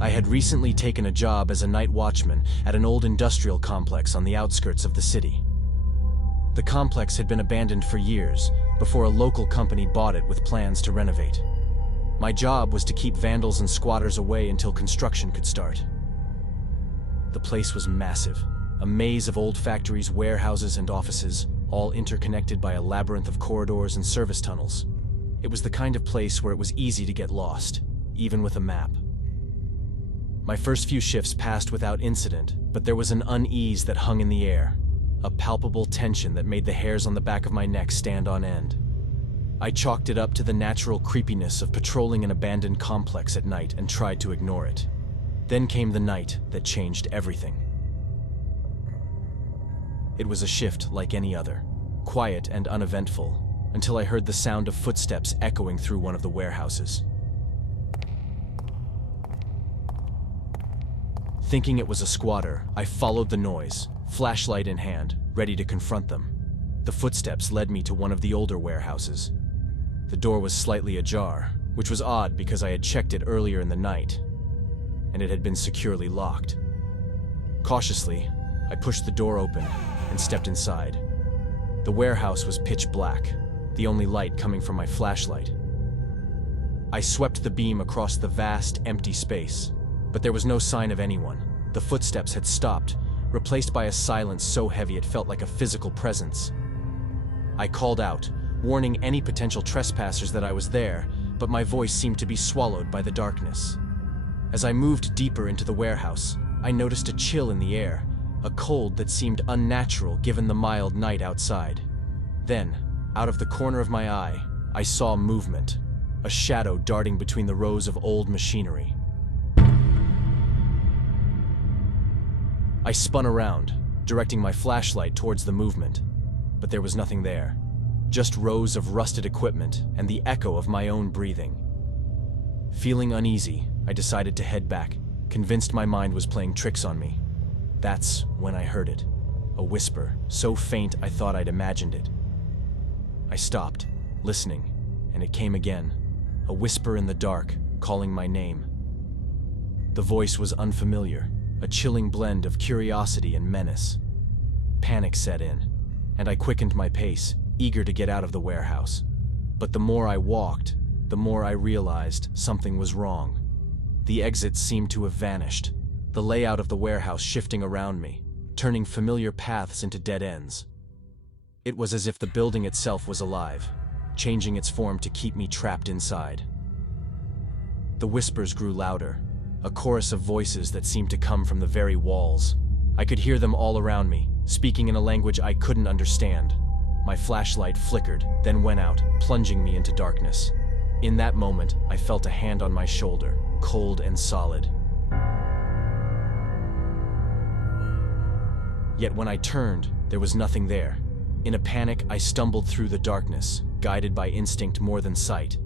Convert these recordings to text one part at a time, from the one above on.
I had recently taken a job as a night watchman at an old industrial complex on the outskirts of the city. The complex had been abandoned for years before a local company bought it with plans to renovate. My job was to keep vandals and squatters away until construction could start. The place was massive, a maze of old factories, warehouses, and offices, all interconnected by a labyrinth of corridors and service tunnels. It was the kind of place where it was easy to get lost, even with a map. My first few shifts passed without incident, but there was an unease that hung in the air, a palpable tension that made the hairs on the back of my neck stand on end. I chalked it up to the natural creepiness of patrolling an abandoned complex at night and tried to ignore it. Then came the night that changed everything. It was a shift like any other, quiet and uneventful, until I heard the sound of footsteps echoing through one of the warehouses. Thinking it was a squatter, I followed the noise, flashlight in hand, ready to confront them. The footsteps led me to one of the older warehouses. The door was slightly ajar, which was odd because I had checked it earlier in the night, and it had been securely locked. Cautiously, I pushed the door open and stepped inside. The warehouse was pitch black, the only light coming from my flashlight. I swept the beam across the vast, empty space, but there was no sign of anyone. The footsteps had stopped, replaced by a silence so heavy it felt like a physical presence. I called out, warning any potential trespassers that I was there, but my voice seemed to be swallowed by the darkness. As I moved deeper into the warehouse, I noticed a chill in the air, a cold that seemed unnatural given the mild night outside. Then, out of the corner of my eye, I saw movement, a shadow darting between the rows of old machinery. I spun around, directing my flashlight towards the movement, but there was nothing there. Just rows of rusted equipment and the echo of my own breathing. Feeling uneasy, I decided to head back, convinced my mind was playing tricks on me. That's when I heard it, a whisper, so faint I thought I'd imagined it. I stopped, listening, and it came again, a whisper in the dark, calling my name. The voice was unfamiliar, a chilling blend of curiosity and menace. Panic set in, and I quickened my pace, eager to get out of the warehouse. But the more I walked, the more I realized something was wrong. The exits seemed to have vanished, the layout of the warehouse shifting around me, turning familiar paths into dead ends. It was as if the building itself was alive, changing its form to keep me trapped inside. The whispers grew louder, a chorus of voices that seemed to come from the very walls. I could hear them all around me, speaking in a language I couldn't understand. My flashlight flickered, then went out, plunging me into darkness. In that moment, I felt a hand on my shoulder, cold and solid. Yet when I turned, there was nothing there. In a panic, I stumbled through the darkness, guided by instinct more than sight.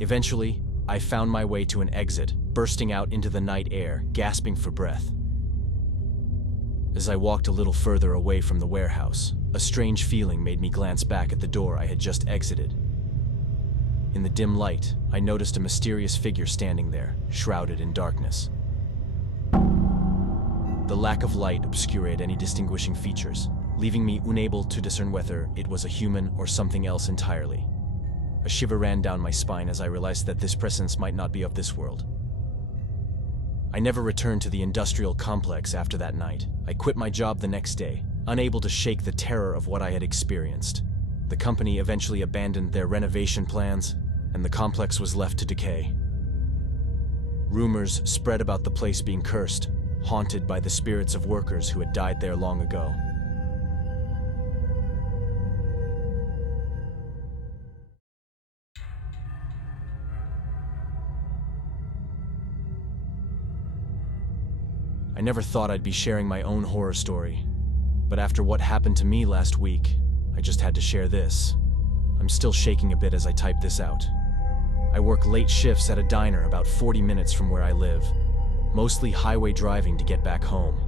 Eventually, I found my way to an exit, bursting out into the night air, gasping for breath. As I walked a little further away from the warehouse, a strange feeling made me glance back at the door I had just exited. In the dim light, I noticed a mysterious figure standing there, shrouded in darkness. The lack of light obscured any distinguishing features, leaving me unable to discern whether it was a human or something else entirely. A shiver ran down my spine as I realized that this presence might not be of this world. I never returned to the industrial complex after that night. I quit my job the next day, unable to shake the terror of what I had experienced. The company eventually abandoned their renovation plans, and the complex was left to decay. Rumors spread about the place being cursed, haunted by the spirits of workers who had died there long ago. I never thought I'd be sharing my own horror story, but after what happened to me last week, I just had to share this. I'm still shaking a bit as I type this out. I work late shifts at a diner about 40 minutes from where I live, mostly highway driving to get back home.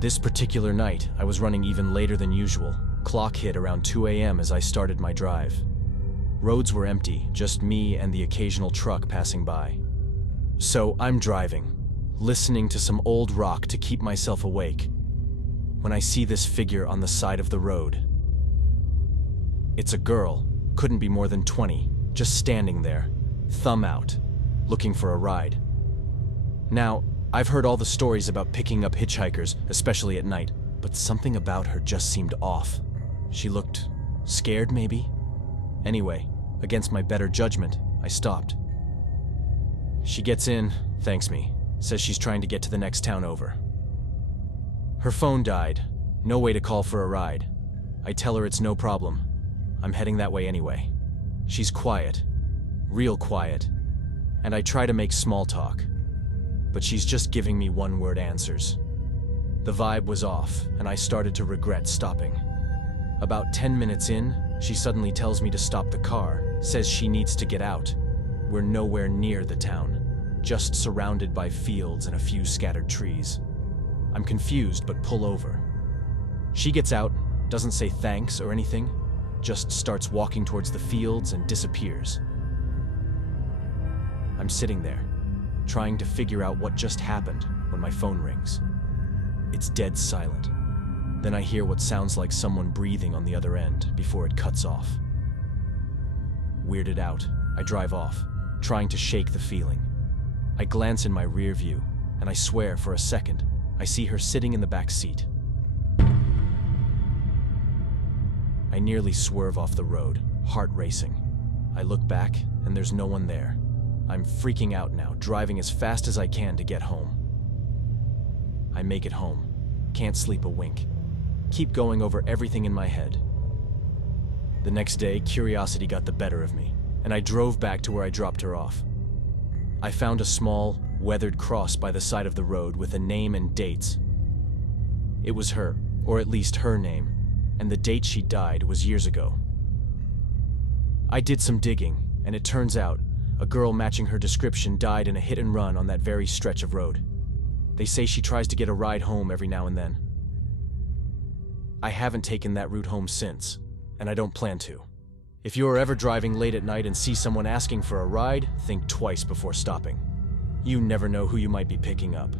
This particular night, I was running even later than usual. Clock hit around 2 a.m. as I started my drive. Roads were empty, just me and the occasional truck passing by. So I'm driving, listening to some old rock to keep myself awake, when I see this figure on the side of the road. It's a girl, couldn't be more than 20, just standing there, thumb out, looking for a ride. Now, I've heard all the stories about picking up hitchhikers, especially at night, but something about her just seemed off. She looked scared, maybe? Anyway, against my better judgment, I stopped. She gets in, thanks me, says she's trying to get to the next town over. Her phone died, no way to call for a ride. I tell her it's no problem. I'm heading that way anyway. She's quiet, real quiet, and I try to make small talk, but she's just giving me one-word answers. The vibe was off, and I started to regret stopping. About 10 minutes in, she suddenly tells me to stop the car, says she needs to get out. We're nowhere near the town, just surrounded by fields and a few scattered trees. I'm confused, but pull over. She gets out, doesn't say thanks or anything, just starts walking towards the fields and disappears. I'm sitting there, trying to figure out what just happened when my phone rings. It's dead silent. Then I hear what sounds like someone breathing on the other end before it cuts off. Weirded out, I drive off, trying to shake the feeling. I glance in my rear view, and I swear for a second, I see her sitting in the back seat. I nearly swerve off the road, heart racing. I look back, and there's no one there. I'm freaking out now, driving as fast as I can to get home. I make it home. Can't sleep a wink. Keep going over everything in my head. The next day, curiosity got the better of me, and I drove back to where I dropped her off. I found a small, weathered cross by the side of the road with a name and dates. It was her, or at least her name, and the date she died was years ago. I did some digging, and it turns out a girl matching her description died in a hit and run on that very stretch of road. They say she tries to get a ride home every now and then. I haven't taken that route home since, and I don't plan to. If you are ever driving late at night and see someone asking for a ride, think twice before stopping. You never know who you might be picking up.